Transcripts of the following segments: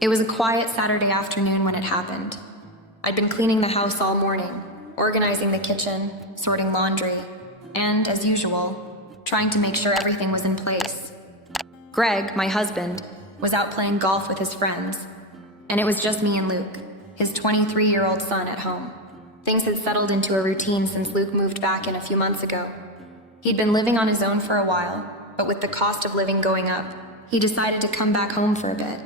It was a quiet Saturday afternoon when it happened. I'd been cleaning the house all morning, organizing the kitchen, sorting laundry, and, as usual, trying to make sure everything was in place. Greg, my husband, was out playing golf with his friends, and it was just me and Luke, his 23-year-old son, at home. Things had settled into a routine since Luke moved back in a few months ago. He'd been living on his own for a while, but with the cost of living going up, he decided to come back home for a bit.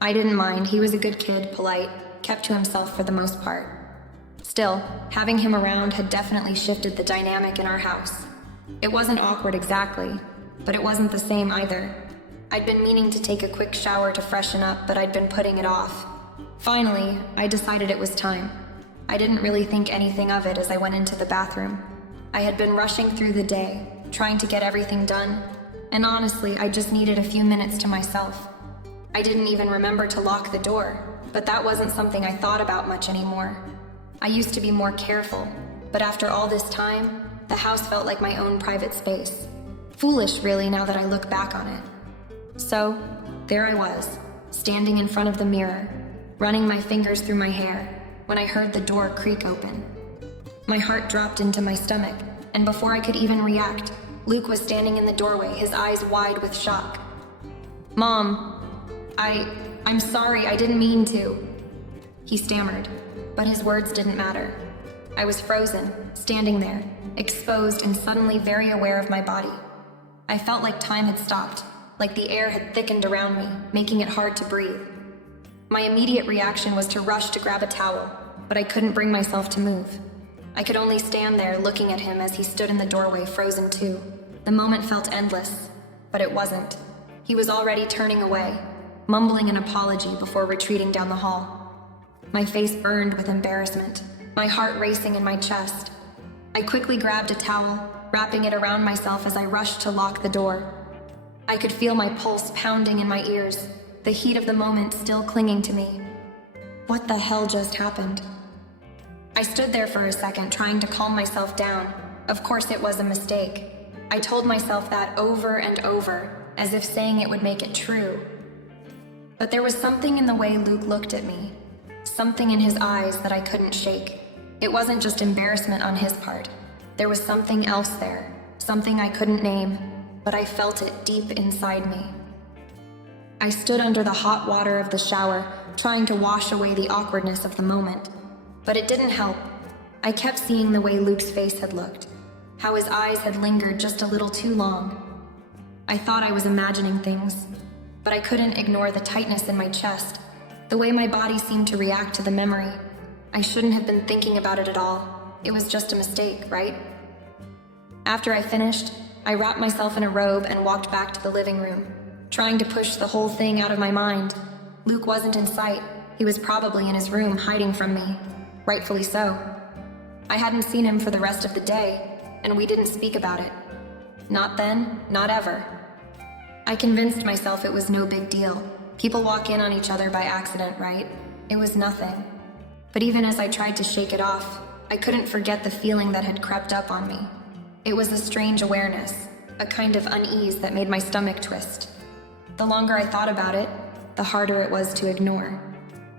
I didn't mind. He was a good kid, polite, kept to himself for the most part. Still, having him around had definitely shifted the dynamic in our house. It wasn't awkward exactly, but it wasn't the same either. I'd been meaning to take a quick shower to freshen up, but I'd been putting it off. Finally, I decided it was time. I didn't really think anything of it as I went into the bathroom. I had been rushing through the day, trying to get everything done, and honestly, I just needed a few minutes to myself. I didn't even remember to lock the door, but that wasn't something I thought about much anymore. I used to be more careful, but after all this time, the house felt like my own private space. Foolish, really, now that I look back on it. So, there I was, standing in front of the mirror, running my fingers through my hair, when I heard the door creak open. My heart dropped into my stomach, and before I could even react, Luke was standing in the doorway, his eyes wide with shock. "Mom, I'm sorry, I didn't mean to," he stammered, but his words didn't matter. I was frozen, standing there, exposed and suddenly very aware of my body. I felt like time had stopped, like the air had thickened around me, making it hard to breathe. My immediate reaction was to rush to grab a towel, but I couldn't bring myself to move. I could only stand there looking at him as he stood in the doorway, frozen too. The moment felt endless, but it wasn't. He was already turning away, mumbling an apology before retreating down the hall. My face burned with embarrassment, my heart racing in my chest. I quickly grabbed a towel, wrapping it around myself as I rushed to lock the door. I could feel my pulse pounding in my ears, the heat of the moment still clinging to me. What the hell just happened? I stood there for a second, trying to calm myself down. Of course it was a mistake. I told myself that over and over, as if saying it would make it true. But there was something in the way Luke looked at me, something in his eyes that I couldn't shake. It wasn't just embarrassment on his part. There was something else there, something I couldn't name, but I felt it deep inside me. I stood under the hot water of the shower, trying to wash away the awkwardness of the moment. But it didn't help. I kept seeing the way Luke's face had looked, how his eyes had lingered just a little too long. I thought I was imagining things, but I couldn't ignore the tightness in my chest, the way my body seemed to react to the memory. I shouldn't have been thinking about it at all. It was just a mistake, right? After I finished, I wrapped myself in a robe and walked back to the living room, trying to push the whole thing out of my mind. Luke wasn't in sight. He was probably in his room, hiding from me. Rightfully so. I hadn't seen him for the rest of the day, and we didn't speak about it. Not then, not ever. I convinced myself it was no big deal. People walk in on each other by accident, right? It was nothing. But even as I tried to shake it off, I couldn't forget the feeling that had crept up on me. It was a strange awareness, a kind of unease that made my stomach twist. The longer I thought about it, the harder it was to ignore.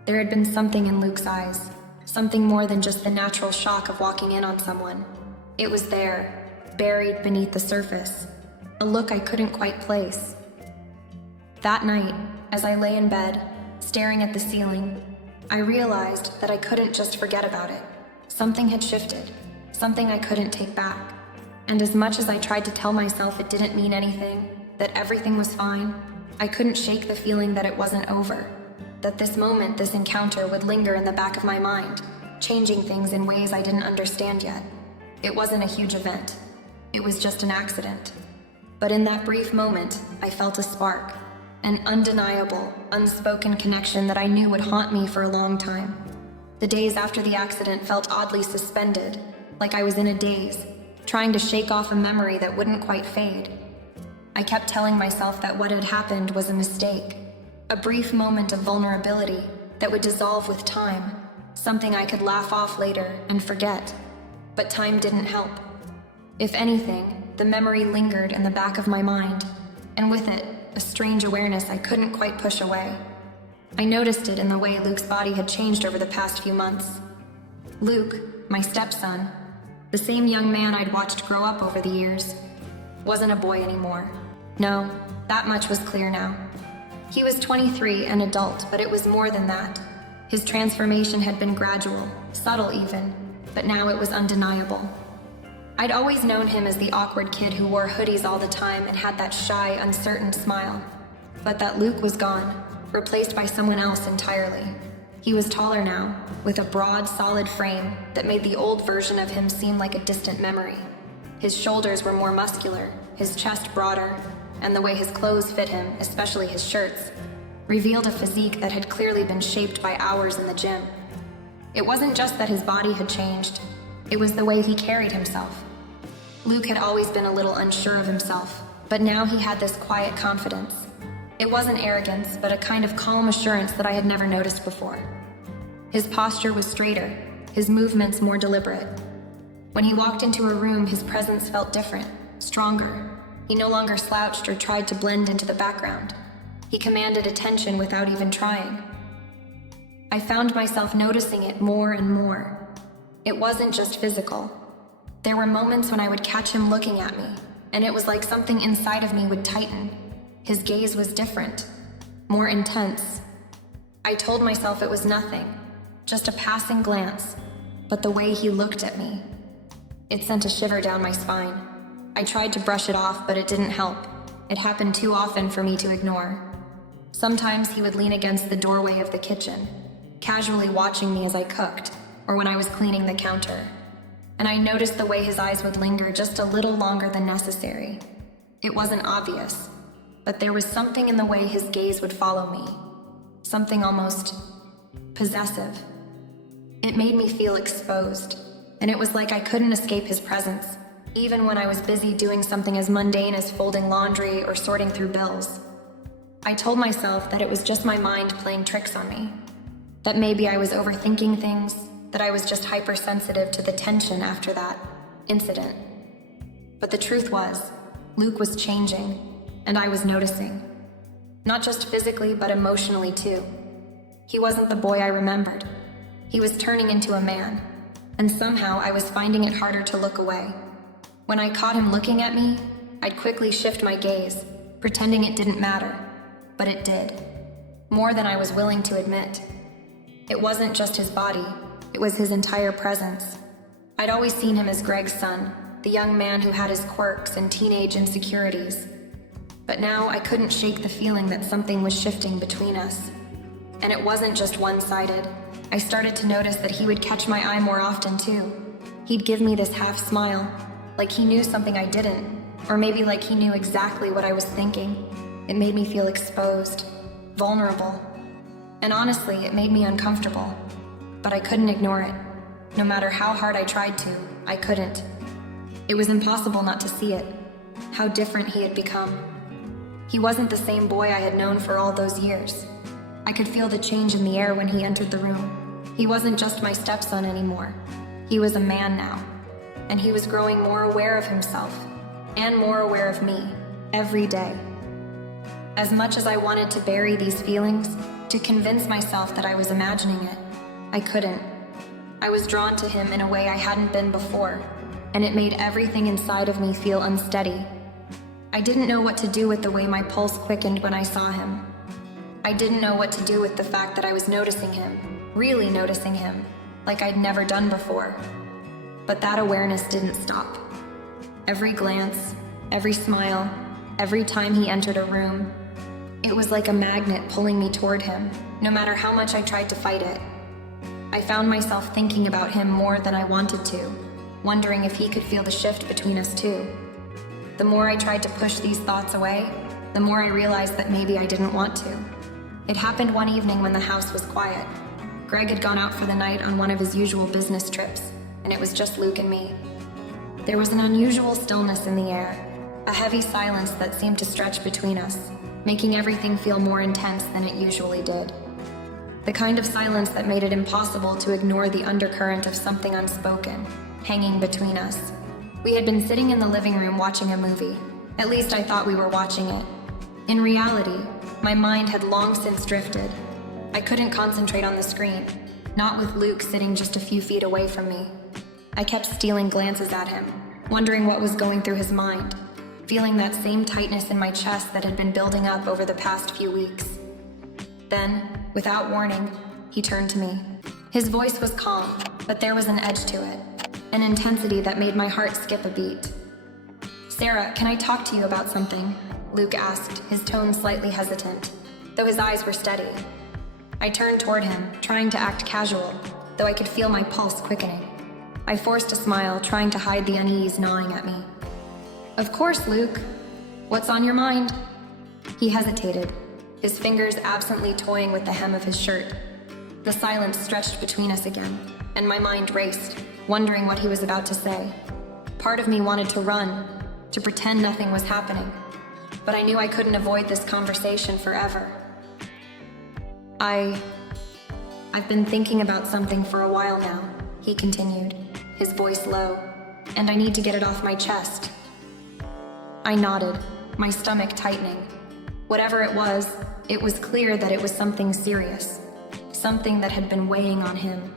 There had been something in Luke's eyes, something more than just the natural shock of walking in on someone. It was there, buried beneath the surface, a look I couldn't quite place. That night, as I lay in bed, staring at the ceiling, I realized that I couldn't just forget about it. Something had shifted, something I couldn't take back. And as much as I tried to tell myself it didn't mean anything, that everything was fine, I couldn't shake the feeling that it wasn't over, that this moment, this encounter would linger in the back of my mind, changing things in ways I didn't understand yet. It wasn't a huge event. It was just an accident. But in that brief moment, I felt a spark, an undeniable, unspoken connection that I knew would haunt me for a long time. The days after the accident felt oddly suspended, like I was in a daze, trying to shake off a memory that wouldn't quite fade. I kept telling myself that what had happened was a mistake, a brief moment of vulnerability that would dissolve with time, something I could laugh off later and forget. But time didn't help. If anything, the memory lingered in the back of my mind, and with it, a strange awareness I couldn't quite push away. I noticed it in the way Luke's body had changed over the past few months. Luke, my stepson, the same young man I'd watched grow up over the years, wasn't a boy anymore. No, that much was clear now. He was 23, an adult, but it was more than that. His transformation had been gradual, subtle even, but now it was undeniable. I'd always known him as the awkward kid who wore hoodies all the time and had that shy, uncertain smile. But that Luke was gone, replaced by someone else entirely. He was taller now, with a broad, solid frame that made the old version of him seem like a distant memory. His shoulders were more muscular, his chest broader, and the way his clothes fit him, especially his shirts, revealed a physique that had clearly been shaped by hours in the gym. It wasn't just that his body had changed, it was the way he carried himself. Luke had always been a little unsure of himself, but now he had this quiet confidence. It wasn't arrogance, but a kind of calm assurance that I had never noticed before. His posture was straighter, his movements more deliberate. When he walked into a room, his presence felt different, stronger. He no longer slouched or tried to blend into the background. He commanded attention without even trying. I found myself noticing it more and more. It wasn't just physical. There were moments when I would catch him looking at me, and it was like something inside of me would tighten. His gaze was different, more intense. I told myself it was nothing, just a passing glance, but the way he looked at me, it sent a shiver down my spine. I tried to brush it off, but it didn't help. It happened too often for me to ignore. Sometimes he would lean against the doorway of the kitchen, casually watching me as I cooked, or when I was cleaning the counter. And I noticed the way his eyes would linger just a little longer than necessary. It wasn't obvious, but there was something in the way his gaze would follow me. Something almost possessive. It made me feel exposed, and it was like I couldn't escape his presence, even when I was busy doing something as mundane as folding laundry or sorting through bills. I told myself that it was just my mind playing tricks on me, that maybe I was overthinking things, that I was just hypersensitive to the tension after that incident. But the truth was, Luke was changing, and I was noticing. Not just physically, but emotionally too. He wasn't the boy I remembered. He was turning into a man, and somehow I was finding it harder to look away. When I caught him looking at me, I'd quickly shift my gaze, pretending it didn't matter. But it did. More than I was willing to admit. It wasn't just his body, it was his entire presence. I'd always seen him as Greg's son, the young man who had his quirks and teenage insecurities. But now I couldn't shake the feeling that something was shifting between us. And it wasn't just one-sided. I started to notice that he would catch my eye more often too. He'd give me this half smile, like he knew something I didn't, or maybe like he knew exactly what I was thinking. It made me feel exposed, vulnerable, and honestly, it made me uncomfortable. But I couldn't ignore it. No matter how hard I tried to, I couldn't. It was impossible not to see it, how different he had become. He wasn't the same boy I had known for all those years. I could feel the change in the air when he entered the room. He wasn't just my stepson anymore. He was a man now, and he was growing more aware of himself, and more aware of me, every day. As much as I wanted to bury these feelings, to convince myself that I was imagining it, I couldn't. I was drawn to him in a way I hadn't been before, and it made everything inside of me feel unsteady. I didn't know what to do with the way my pulse quickened when I saw him. I didn't know what to do with the fact that I was noticing him, really noticing him, like I'd never done before. But that awareness didn't stop. Every glance, every smile, every time he entered a room, it was like a magnet pulling me toward him, no matter how much I tried to fight it. I found myself thinking about him more than I wanted to, wondering if he could feel the shift between us too. The more I tried to push these thoughts away, the more I realized that maybe I didn't want to. It happened one evening when the house was quiet. Greg had gone out for the night on one of his usual business trips, and it was just Luke and me. There was an unusual stillness in the air, a heavy silence that seemed to stretch between us, making everything feel more intense than it usually did. The kind of silence that made it impossible to ignore the undercurrent of something unspoken, hanging between us. We had been sitting in the living room watching a movie. At least I thought we were watching it. In reality, my mind had long since drifted. I couldn't concentrate on the screen, not with Luke sitting just a few feet away from me. I kept stealing glances at him, wondering what was going through his mind, feeling that same tightness in my chest that had been building up over the past few weeks. Then, without warning, he turned to me. His voice was calm, but there was an edge to it, an intensity that made my heart skip a beat. "Sarah, can I talk to you about something?" Luke asked, his tone slightly hesitant, though his eyes were steady. I turned toward him, trying to act casual, though I could feel my pulse quickening. I forced a smile, trying to hide the unease gnawing at me. "Of course, Luke. What's on your mind?" He hesitated, his fingers absently toying with the hem of his shirt. The silence stretched between us again, and my mind raced, wondering what he was about to say. Part of me wanted to run, to pretend nothing was happening, but I knew I couldn't avoid this conversation forever. I've been thinking about something for a while now," he continued, his voice low, "and I need to get it off my chest." I nodded, my stomach tightening. Whatever it was clear that it was something serious, something that had been weighing on him.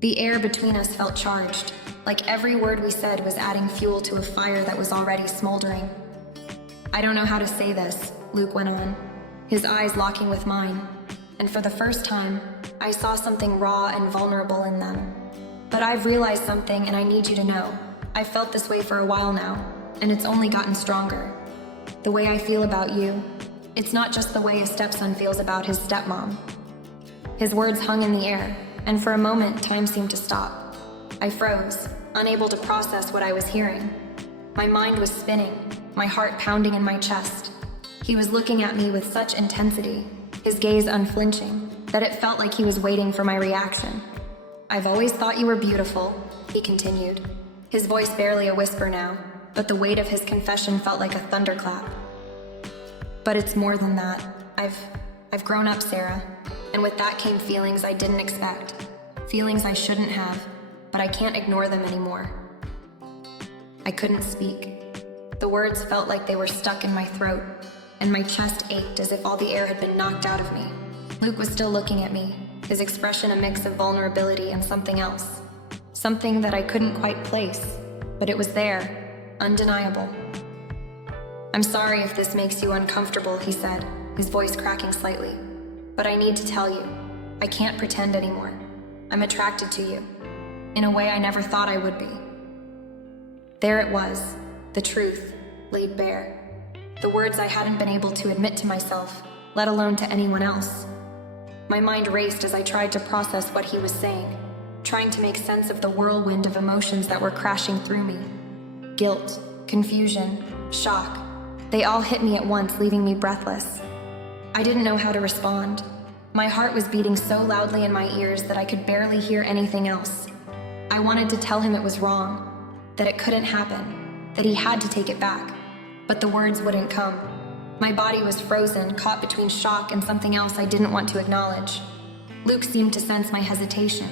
The air between us felt charged, like every word we said was adding fuel to a fire that was already smoldering. "I don't know how to say this," Luke went on, his eyes locking with mine, and for the first time, I saw something raw and vulnerable in them. "But I've realized something, and I need you to know. I've felt this way for a while now, and it's only gotten stronger. The way I feel about you, it's not just the way a stepson feels about his stepmom." His words hung in the air, and for a moment, time seemed to stop. I froze, unable to process what I was hearing. My mind was spinning, my heart pounding in my chest. He was looking at me with such intensity, his gaze unflinching, that it felt like he was waiting for my reaction. "I've always thought you were beautiful," he continued, his voice barely a whisper now, but the weight of his confession felt like a thunderclap. "But it's more than that. I've grown up, Sarah, and with that came feelings I didn't expect, feelings I shouldn't have, but I can't ignore them anymore." I couldn't speak. The words felt like they were stuck in my throat, and my chest ached as if all the air had been knocked out of me. Luke was still looking at me, his expression a mix of vulnerability and something else. Something that I couldn't quite place, but it was there, undeniable. "I'm sorry if this makes you uncomfortable," he said, his voice cracking slightly. "But I need to tell you, I can't pretend anymore. I'm attracted to you, in a way I never thought I would be." There it was, the truth, laid bare. The words I hadn't been able to admit to myself, let alone to anyone else. My mind raced as I tried to process what he was saying, trying to make sense of the whirlwind of emotions that were crashing through me. Guilt, confusion, shock. They all hit me at once, leaving me breathless. I didn't know how to respond. My heart was beating so loudly in my ears that I could barely hear anything else. I wanted to tell him it was wrong, that it couldn't happen, that he had to take it back, but the words wouldn't come. My body was frozen, caught between shock and something else I didn't want to acknowledge. Luke seemed to sense my hesitation.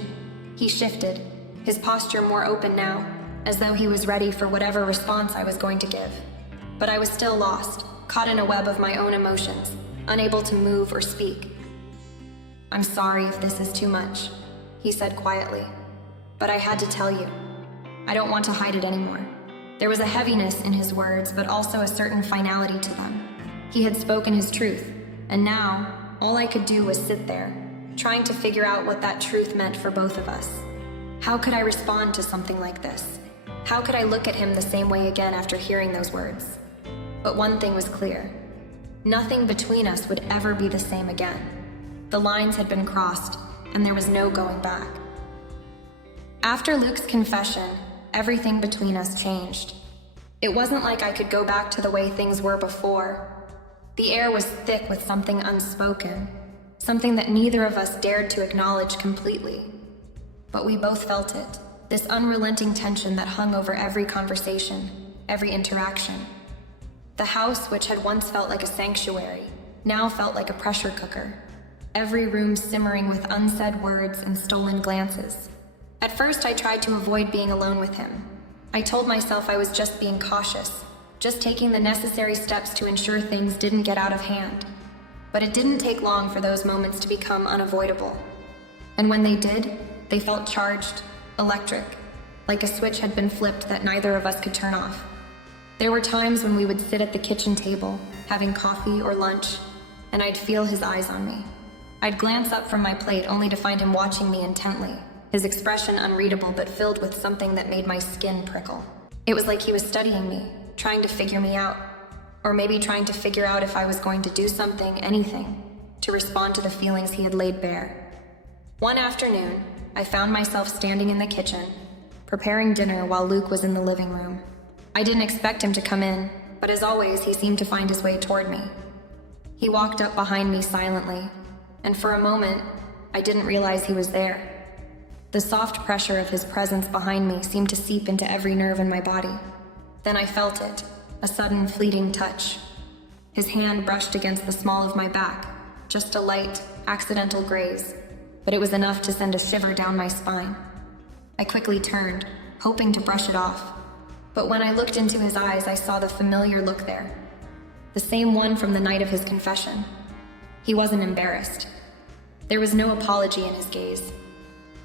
He shifted, his posture more open now, as though he was ready for whatever response I was going to give. But I was still lost, caught in a web of my own emotions, unable to move or speak. "I'm sorry if this is too much," he said quietly, "but I had to tell you. I don't want to hide it anymore." There was a heaviness in his words, but also a certain finality to them. He had spoken his truth, and now, all I could do was sit there, trying to figure out what that truth meant for both of us. How could I respond to something like this? How could I look at him the same way again after hearing those words? But one thing was clear. Nothing between us would ever be the same again. The lines had been crossed, and there was no going back. After Luke's confession, everything between us changed. It wasn't like I could go back to the way things were before. The air was thick with something unspoken, something that neither of us dared to acknowledge completely. But we both felt it, this unrelenting tension that hung over every conversation, every interaction. The house, which had once felt like a sanctuary, now felt like a pressure cooker, every room simmering with unsaid words and stolen glances. At first, I tried to avoid being alone with him. I told myself I was just being cautious, just taking the necessary steps to ensure things didn't get out of hand. But it didn't take long for those moments to become unavoidable. And when they did, they felt charged, electric, like a switch had been flipped that neither of us could turn off. There were times when we would sit at the kitchen table, having coffee or lunch, and I'd feel his eyes on me. I'd glance up from my plate only to find him watching me intently, his expression unreadable but filled with something that made my skin prickle. It was like he was studying me, trying to figure me out, or maybe trying to figure out if I was going to do something, anything, to respond to the feelings he had laid bare. One afternoon, I found myself standing in the kitchen, preparing dinner while Luke was in the living room. I didn't expect him to come in, but as always, he seemed to find his way toward me. He walked up behind me silently, and for a moment, I didn't realize he was there. The soft pressure of his presence behind me seemed to seep into every nerve in my body. Then I felt it, a sudden fleeting touch. His hand brushed against the small of my back, just a light, accidental graze, but it was enough to send a shiver down my spine. I quickly turned, hoping to brush it off, but when I looked into his eyes, I saw the familiar look there. The same one from the night of his confession. He wasn't embarrassed. There was no apology in his gaze.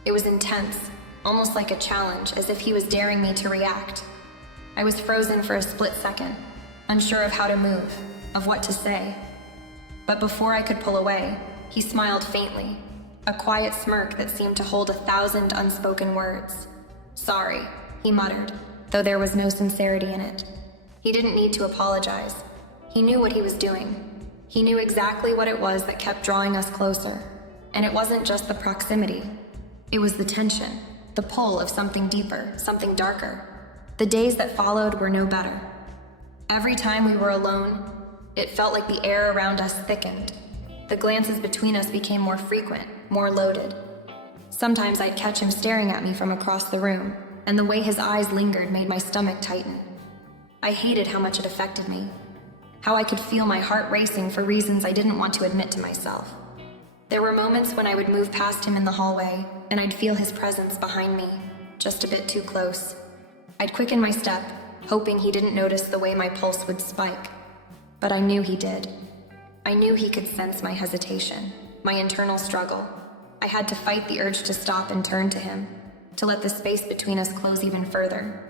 It was intense, almost like a challenge, as if he was daring me to react. I was frozen for a split second, unsure of how to move, of what to say. But before I could pull away, he smiled faintly, a quiet smirk that seemed to hold 1,000 unspoken words. "Sorry," he muttered, though there was no sincerity in it. He didn't need to apologize. He knew what he was doing. He knew exactly what it was that kept drawing us closer. And it wasn't just the proximity. It was the tension, the pull of something deeper, something darker. The days that followed were no better. Every time we were alone, it felt like the air around us thickened. The glances between us became more frequent, more loaded. Sometimes I'd catch him staring at me from across the room, and the way his eyes lingered made my stomach tighten. I hated how much it affected me, how I could feel my heart racing for reasons I didn't want to admit to myself. There were moments when I would move past him in the hallway, and I'd feel his presence behind me, just a bit too close. I'd quicken my step, hoping he didn't notice the way my pulse would spike. But I knew he did. I knew he could sense my hesitation, my internal struggle. I had to fight the urge to stop and turn to him, to let the space between us close even further.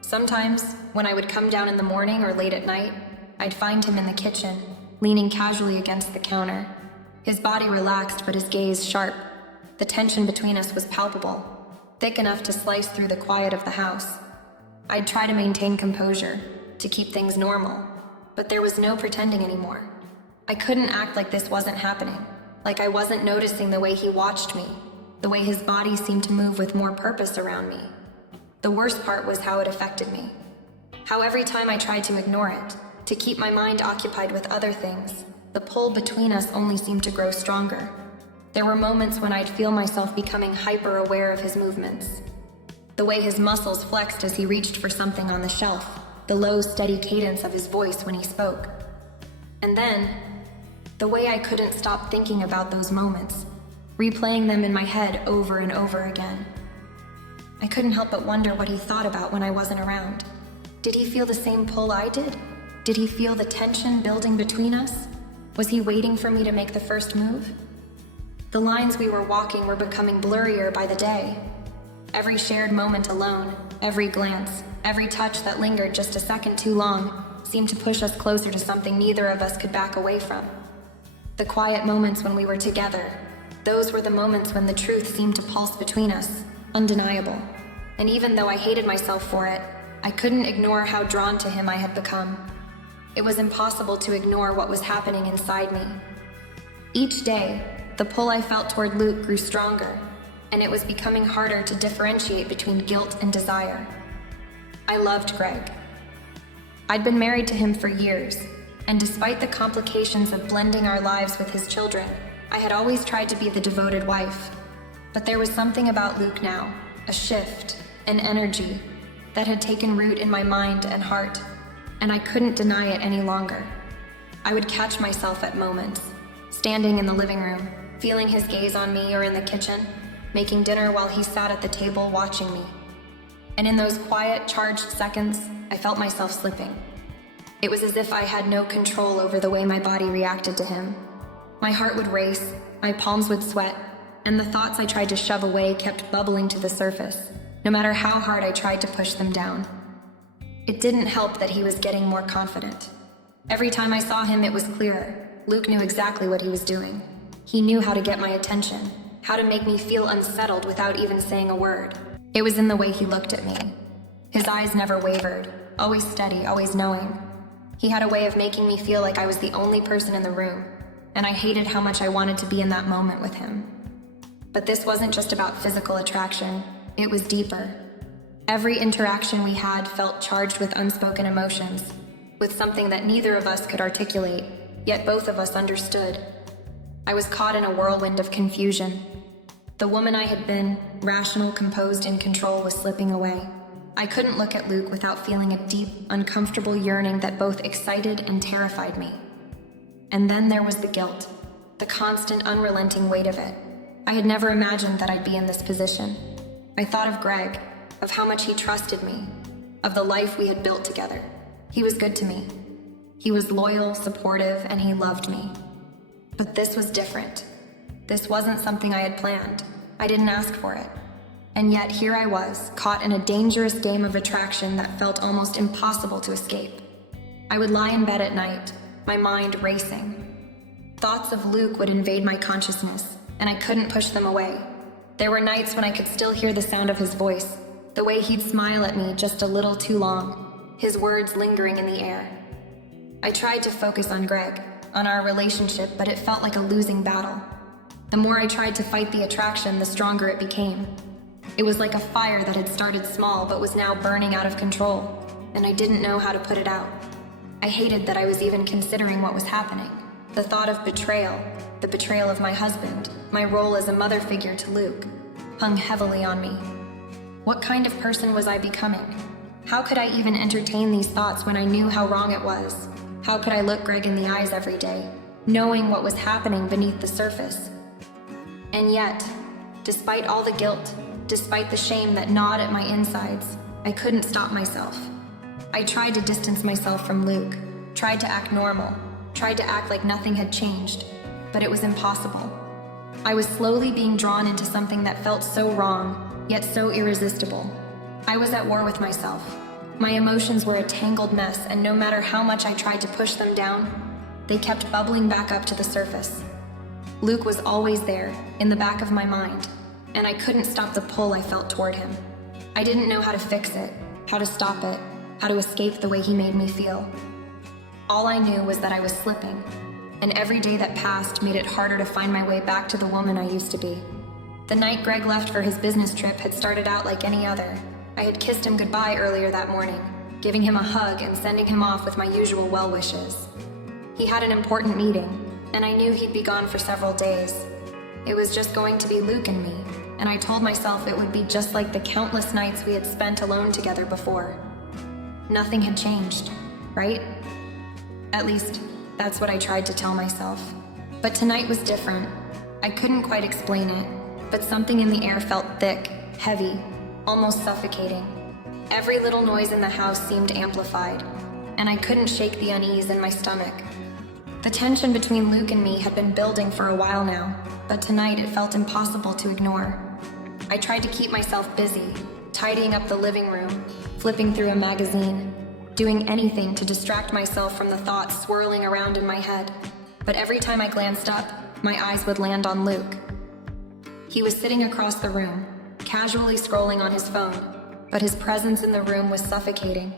Sometimes, when I would come down in the morning or late at night, I'd find him in the kitchen, leaning casually against the counter. His body relaxed, but his gaze sharp. The tension between us was palpable, thick enough to slice through the quiet of the house. I'd try to maintain composure, to keep things normal, but there was no pretending anymore. I couldn't act like this wasn't happening, like I wasn't noticing the way he watched me, the way his body seemed to move with more purpose around me. The worst part was how it affected me. How every time I tried to ignore it, to keep my mind occupied with other things, the pull between us only seemed to grow stronger. There were moments when I'd feel myself becoming hyper-aware of his movements. The way his muscles flexed as he reached for something on the shelf, the low, steady cadence of his voice when he spoke. And then, the way I couldn't stop thinking about those moments, replaying them in my head over and over again. I couldn't help but wonder what he thought about when I wasn't around. Did he feel the same pull I did? Did he feel the tension building between us? Was he waiting for me to make the first move? The lines we were walking were becoming blurrier by the day. Every shared moment alone, every glance, every touch that lingered just a second too long, seemed to push us closer to something neither of us could back away from. The quiet moments when we were together, those were the moments when the truth seemed to pulse between us, undeniable. And even though I hated myself for it, I couldn't ignore how drawn to him I had become. It was impossible to ignore what was happening inside me. Each day, the pull I felt toward Luke grew stronger, and it was becoming harder to differentiate between guilt and desire. I loved Greg. I'd been married to him for years, and despite the complications of blending our lives with his children, I had always tried to be the devoted wife. But there was something about Luke now, a shift, an energy, that had taken root in my mind and heart, and I couldn't deny it any longer. I would catch myself at moments, standing in the living room, feeling his gaze on me, or in the kitchen, making dinner while he sat at the table watching me. And in those quiet, charged seconds, I felt myself slipping. It was as if I had no control over the way my body reacted to him. My heart would race, my palms would sweat, and the thoughts I tried to shove away kept bubbling to the surface, no matter how hard I tried to push them down. It didn't help that he was getting more confident. Every time I saw him, it was clearer. Luke knew exactly what he was doing. He knew how to get my attention, how to make me feel unsettled without even saying a word. It was in the way he looked at me. His eyes never wavered, always steady, always knowing. He had a way of making me feel like I was the only person in the room, and I hated how much I wanted to be in that moment with him. But this wasn't just about physical attraction, it was deeper. Every interaction we had felt charged with unspoken emotions, with something that neither of us could articulate, yet both of us understood. I was caught in a whirlwind of confusion. The woman I had been, rational, composed, in control, was slipping away. I couldn't look at Luke without feeling a deep, uncomfortable yearning that both excited and terrified me. And then there was the guilt, the constant, unrelenting weight of it. I had never imagined that I'd be in this position. I thought of Greg, of how much he trusted me, of the life we had built together. He was good to me. He was loyal, supportive, and he loved me. But this was different. This wasn't something I had planned. I didn't ask for it. And yet here I was, caught in a dangerous game of attraction that felt almost impossible to escape. I would lie in bed at night, my mind racing. Thoughts of Luke would invade my consciousness, and I couldn't push them away. There were nights when I could still hear the sound of his voice, the way he'd smile at me just a little too long, his words lingering in the air. I tried to focus on Greg, on our relationship, but it felt like a losing battle. The more I tried to fight the attraction, the stronger it became. It was like a fire that had started small but was now burning out of control, and I didn't know how to put it out. I hated that I was even considering what was happening. The thought of betrayal, the betrayal of my husband, my role as a mother figure to Luke, hung heavily on me. What kind of person was I becoming? How could I even entertain these thoughts when I knew how wrong it was? How could I look Greg in the eyes every day, knowing what was happening beneath the surface? And yet, despite all the guilt, despite the shame that gnawed at my insides, I couldn't stop myself. I tried to distance myself from Luke, tried to act normal, tried to act like nothing had changed, but it was impossible. I was slowly being drawn into something that felt so wrong, yet so irresistible. I was at war with myself. My emotions were a tangled mess, and no matter how much I tried to push them down, they kept bubbling back up to the surface. Luke was always there, in the back of my mind, and I couldn't stop the pull I felt toward him. I didn't know how to fix it, how to stop it, how to escape the way he made me feel. All I knew was that I was slipping, and every day that passed made it harder to find my way back to the woman I used to be. The night Greg left for his business trip had started out like any other. I had kissed him goodbye earlier that morning, giving him a hug and sending him off with my usual well wishes. He had an important meeting, and I knew he'd be gone for several days. It was just going to be Luke and me, and I told myself it would be just like the countless nights we had spent alone together before. Nothing had changed, right? At least, that's what I tried to tell myself. But tonight was different. I couldn't quite explain it, but something in the air felt thick, heavy, almost suffocating. Every little noise in the house seemed amplified, and I couldn't shake the unease in my stomach. The tension between Luke and me had been building for a while now, but tonight it felt impossible to ignore. I tried to keep myself busy, tidying up the living room, flipping through a magazine, doing anything to distract myself from the thoughts swirling around in my head. But every time I glanced up, my eyes would land on Luke. He was sitting across the room, casually scrolling on his phone, but his presence in the room was suffocating.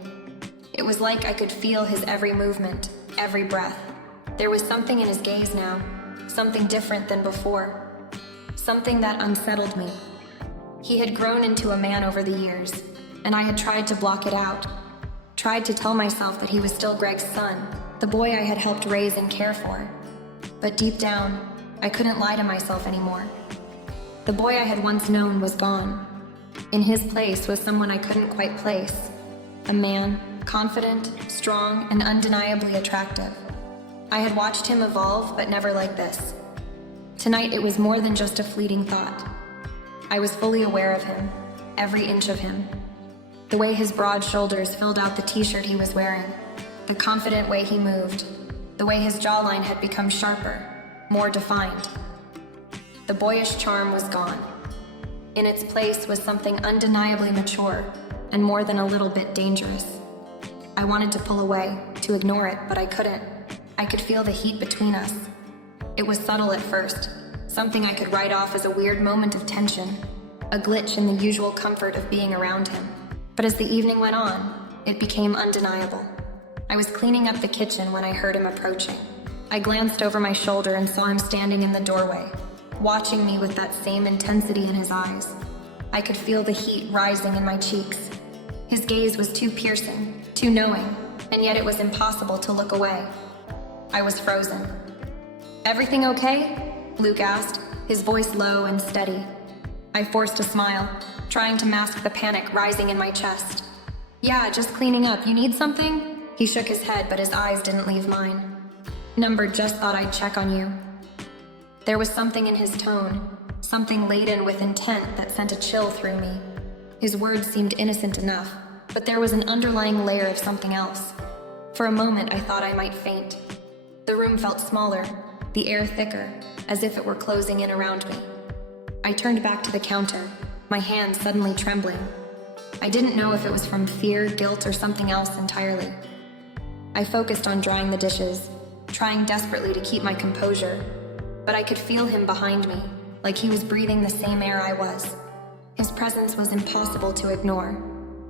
It was like I could feel his every movement, every breath. There was something in his gaze now, something different than before, something that unsettled me. He had grown into a man over the years, and I had tried to block it out, tried to tell myself that he was still Greg's son, the boy I had helped raise and care for. But deep down, I couldn't lie to myself anymore. The boy I had once known was gone. In his place was someone I couldn't quite place, a man, confident, strong, and undeniably attractive. I had watched him evolve, but never like this. Tonight, it was more than just a fleeting thought. I was fully aware of him, every inch of him. The way his broad shoulders filled out the t-shirt he was wearing, the confident way he moved, the way his jawline had become sharper, more defined. The boyish charm was gone. In its place was something undeniably mature and more than a little bit dangerous. I wanted to pull away, to ignore it, but I couldn't. I could feel the heat between us. It was subtle at first, something I could write off as a weird moment of tension, a glitch in the usual comfort of being around him. But as the evening went on, it became undeniable. I was cleaning up the kitchen when I heard him approaching. I glanced over my shoulder and saw him standing in the doorway, watching me with that same intensity in his eyes. I could feel the heat rising in my cheeks. His gaze was too piercing, too knowing, and yet it was impossible to look away. I was frozen. "Everything okay?" Luke asked, his voice low and steady. I forced a smile, trying to mask the panic rising in my chest. "Yeah, just cleaning up. You need something?" He shook his head, but his eyes didn't leave mine. "Number, just thought I'd check on you." There was something in his tone, something laden with intent that sent a chill through me. His words seemed innocent enough, but there was an underlying layer of something else. For a moment, I thought I might faint. The room felt smaller, the air thicker, as if it were closing in around me. I turned back to the counter, my hands suddenly trembling. I didn't know if it was from fear, guilt, or something else entirely. I focused on drying the dishes, trying desperately to keep my composure, but I could feel him behind me, like he was breathing the same air I was. His presence was impossible to ignore.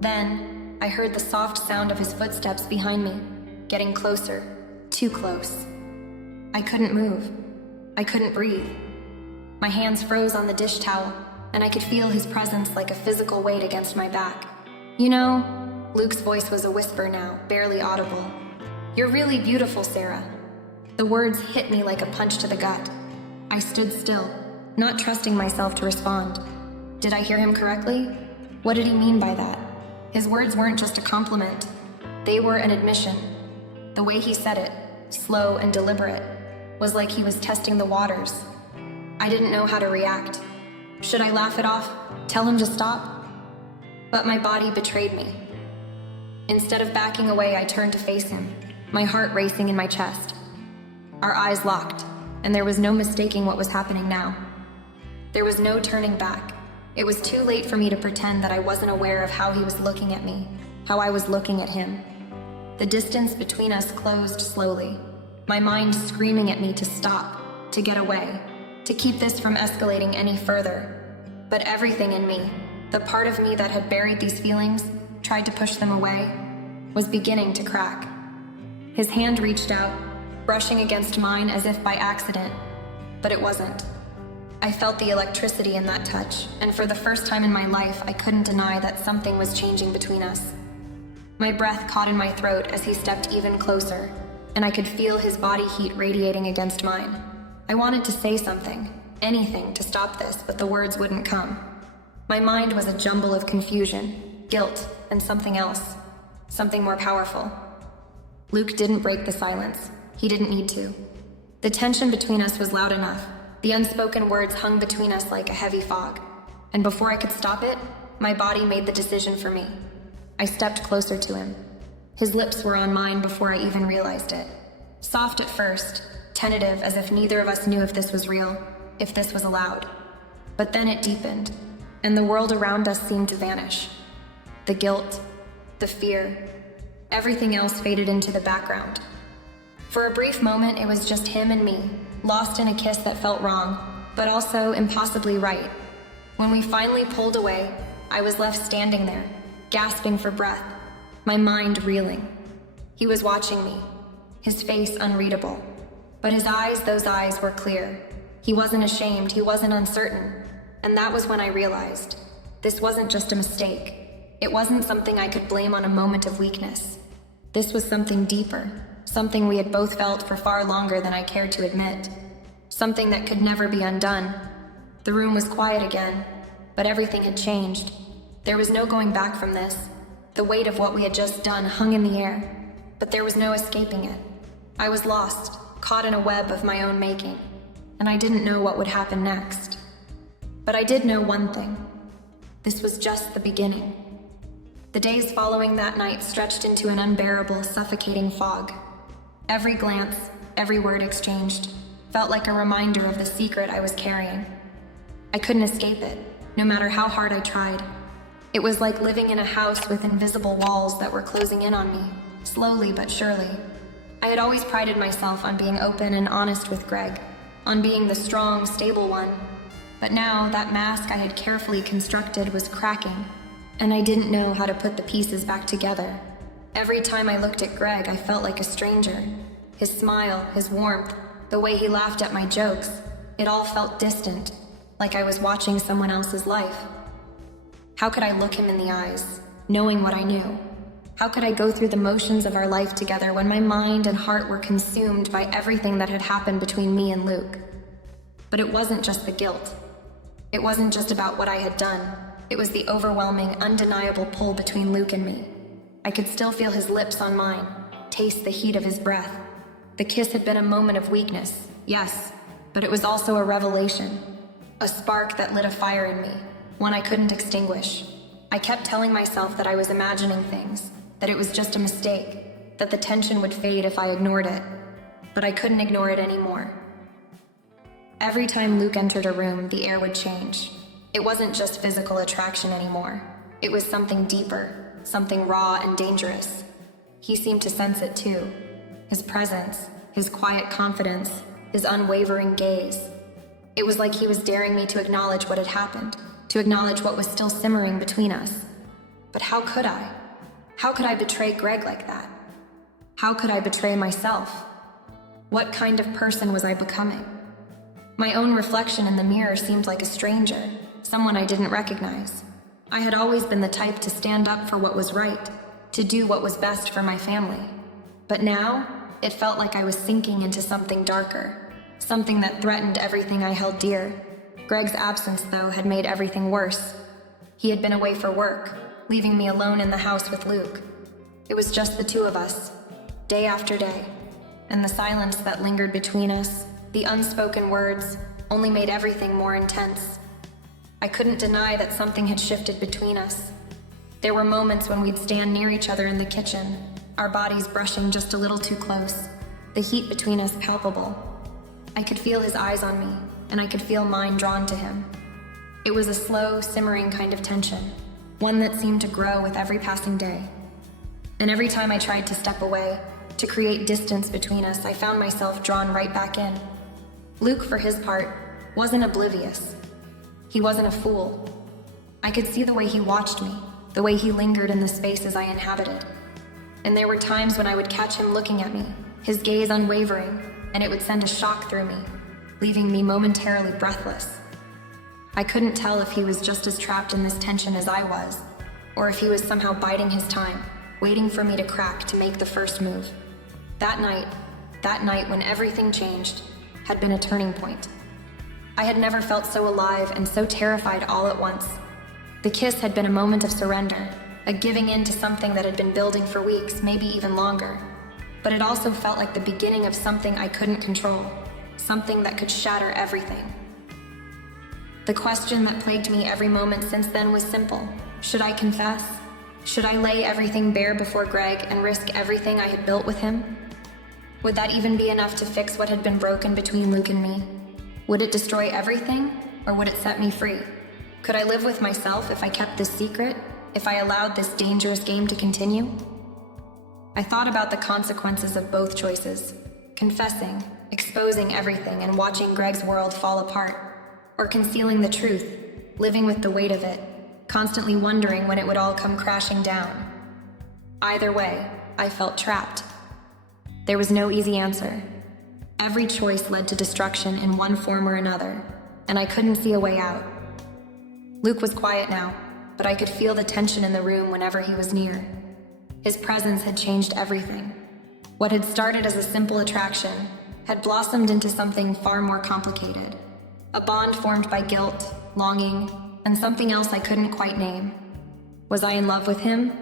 Then, I heard the soft sound of his footsteps behind me, getting closer, too close. I couldn't move. I couldn't breathe. My hands froze on the dish towel, and I could feel his presence like a physical weight against my back. "You know," Luke's voice was a whisper now, barely audible. "You're really beautiful, Sarah." The words hit me like a punch to the gut. I stood still, not trusting myself to respond. Did I hear him correctly? What did he mean by that? His words weren't just a compliment. They were an admission. The way he said it, slow and deliberate, was like he was testing the waters. I didn't know how to react. Should I laugh it off? Tell him to stop? But my body betrayed me. Instead of backing away, I turned to face him, my heart racing in my chest. Our eyes locked, and there was no mistaking what was happening now. There was no turning back. It was too late for me to pretend that I wasn't aware of how he was looking at me, how I was looking at him. The distance between us closed slowly, my mind screaming at me to stop, to get away, to keep this from escalating any further. But everything in me, the part of me that had buried these feelings, tried to push them away, was beginning to crack. His hand reached out, brushing against mine as if by accident, but it wasn't. I felt the electricity in that touch, and for the first time in my life, I couldn't deny that something was changing between us. My breath caught in my throat as he stepped even closer, and I could feel his body heat radiating against mine. I wanted to say something, anything to stop this, but the words wouldn't come. My mind was a jumble of confusion, guilt, and something else, something more powerful. Luke didn't break the silence. He didn't need to. The tension between us was loud enough. The unspoken words hung between us like a heavy fog. And before I could stop it, my body made the decision for me. I stepped closer to him. His lips were on mine before I even realized it. Soft at first, tentative as if neither of us knew if this was real, if this was allowed. But then it deepened, and the world around us seemed to vanish. The guilt, the fear, everything else faded into the background. For a brief moment, it was just him and me, lost in a kiss that felt wrong, but also impossibly right. When we finally pulled away, I was left standing there, gasping for breath, my mind reeling. He was watching me, his face unreadable. But his eyes, those eyes, were clear. He wasn't ashamed, he wasn't uncertain. And that was when I realized, this wasn't just a mistake. It wasn't something I could blame on a moment of weakness. This was something deeper, something we had both felt for far longer than I cared to admit. Something that could never be undone. The room was quiet again, but everything had changed. There was no going back from this. The weight of what we had just done hung in the air, but there was no escaping it. I was lost, caught in a web of my own making, and I didn't know what would happen next. But I did know one thing. This was just the beginning. The days following that night stretched into an unbearable, suffocating fog. Every glance, every word exchanged, felt like a reminder of the secret I was carrying. I couldn't escape it, no matter how hard I tried. It was like living in a house with invisible walls that were closing in on me, slowly but surely. I had always prided myself on being open and honest with Greg, on being the strong, stable one. But now that mask I had carefully constructed was cracking, and I didn't know how to put the pieces back together. Every time I looked at Greg, I felt like a stranger. His smile, his warmth, the way he laughed at my jokes, it all felt distant, like I was watching someone else's life. How could I look him in the eyes, knowing what I knew? How could I go through the motions of our life together when my mind and heart were consumed by everything that had happened between me and Luke? But it wasn't just the guilt. It wasn't just about what I had done. It was the overwhelming, undeniable pull between Luke and me. I could still feel his lips on mine, taste the heat of his breath. The kiss had been a moment of weakness, yes, but it was also a revelation, a spark that lit a fire in me, one I couldn't extinguish. I kept telling myself that I was imagining things, that it was just a mistake, that the tension would fade if I ignored it, but I couldn't ignore it anymore. Every time Luke entered a room, the air would change. It wasn't just physical attraction anymore. It was something deeper, something raw and dangerous. He seemed to sense it too. His presence, his quiet confidence, his unwavering gaze. It was like he was daring me to acknowledge what had happened, to acknowledge what was still simmering between us. But how could I? How could I betray Greg like that? How could I betray myself? What kind of person was I becoming? My own reflection in the mirror seemed like a stranger, someone I didn't recognize. I had always been the type to stand up for what was right, to do what was best for my family. But now, it felt like I was sinking into something darker, something that threatened everything I held dear. Greg's absence, though, had made everything worse. He had been away for work, leaving me alone in the house with Luke. It was just the two of us, day after day, and the silence that lingered between us, the unspoken words, only made everything more intense. I couldn't deny that something had shifted between us. There were moments when we'd stand near each other in the kitchen, our bodies brushing just a little too close, the heat between us palpable. I could feel his eyes on me, and I could feel mine drawn to him. It was a slow, simmering kind of tension, one that seemed to grow with every passing day. And every time I tried to step away, to create distance between us, I found myself drawn right back in. Luke, for his part, wasn't oblivious. He wasn't a fool. I could see the way he watched me, the way he lingered in the spaces I inhabited. And there were times when I would catch him looking at me, his gaze unwavering, and it would send a shock through me, leaving me momentarily breathless. I couldn't tell if he was just as trapped in this tension as I was, or if he was somehow biding his time, waiting for me to crack to make the first move. That night when everything changed, had been a turning point. I had never felt so alive and so terrified all at once. The kiss had been a moment of surrender, a giving in to something that had been building for weeks, maybe even longer. But it also felt like the beginning of something I couldn't control, something that could shatter everything. The question that plagued me every moment since then was simple. Should I confess? Should I lay everything bare before Greg and risk everything I had built with him? Would that even be enough to fix what had been broken between Luke and me? Would it destroy everything, or would it set me free? Could I live with myself if I kept this secret, if I allowed this dangerous game to continue? I thought about the consequences of both choices, confessing, exposing everything and watching Greg's world fall apart, or concealing the truth, living with the weight of it, constantly wondering when it would all come crashing down. Either way, I felt trapped. There was no easy answer. Every choice led to destruction in one form or another, and I couldn't see a way out. Luke was quiet now, but I could feel the tension in the room whenever he was near. His presence had changed everything. What had started as a simple attraction had blossomed into something far more complicated. A bond formed by guilt, longing, and something else I couldn't quite name. Was I in love with him?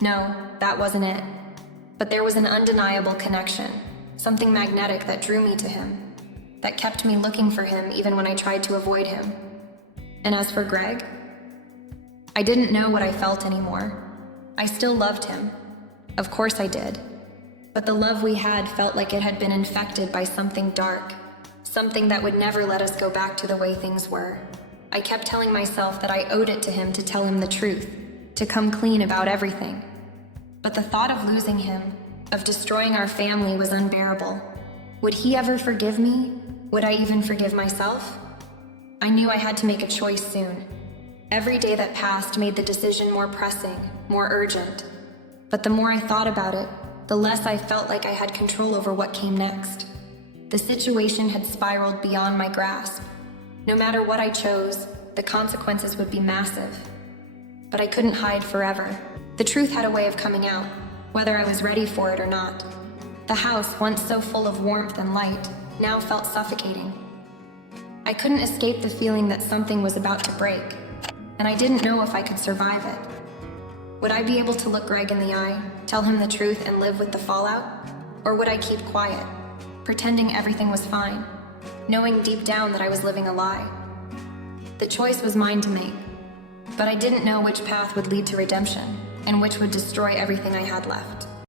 No, that wasn't it. But there was an undeniable connection, something magnetic that drew me to him, that kept me looking for him even when I tried to avoid him. And as for Greg, I didn't know what I felt anymore. I still loved him. Of course I did. But the love we had felt like it had been infected by something dark, something that would never let us go back to the way things were. I kept telling myself that I owed it to him to tell him the truth, to come clean about everything. But the thought of losing him, of destroying our family, was unbearable. Would he ever forgive me? Would I even forgive myself? I knew I had to make a choice soon. Every day that passed made the decision more pressing, more urgent. But the more I thought about it, the less I felt like I had control over what came next. The situation had spiraled beyond my grasp. No matter what I chose, the consequences would be massive. But I couldn't hide forever. The truth had a way of coming out, whether I was ready for it or not. The house, once so full of warmth and light, now felt suffocating. I couldn't escape the feeling that something was about to break, and I didn't know if I could survive it. Would I be able to look Greg in the eye, tell him the truth, and live with the fallout? Or would I keep quiet, pretending everything was fine, knowing deep down that I was living a lie? The choice was mine to make, but I didn't know which path would lead to redemption, and which would destroy everything I had left.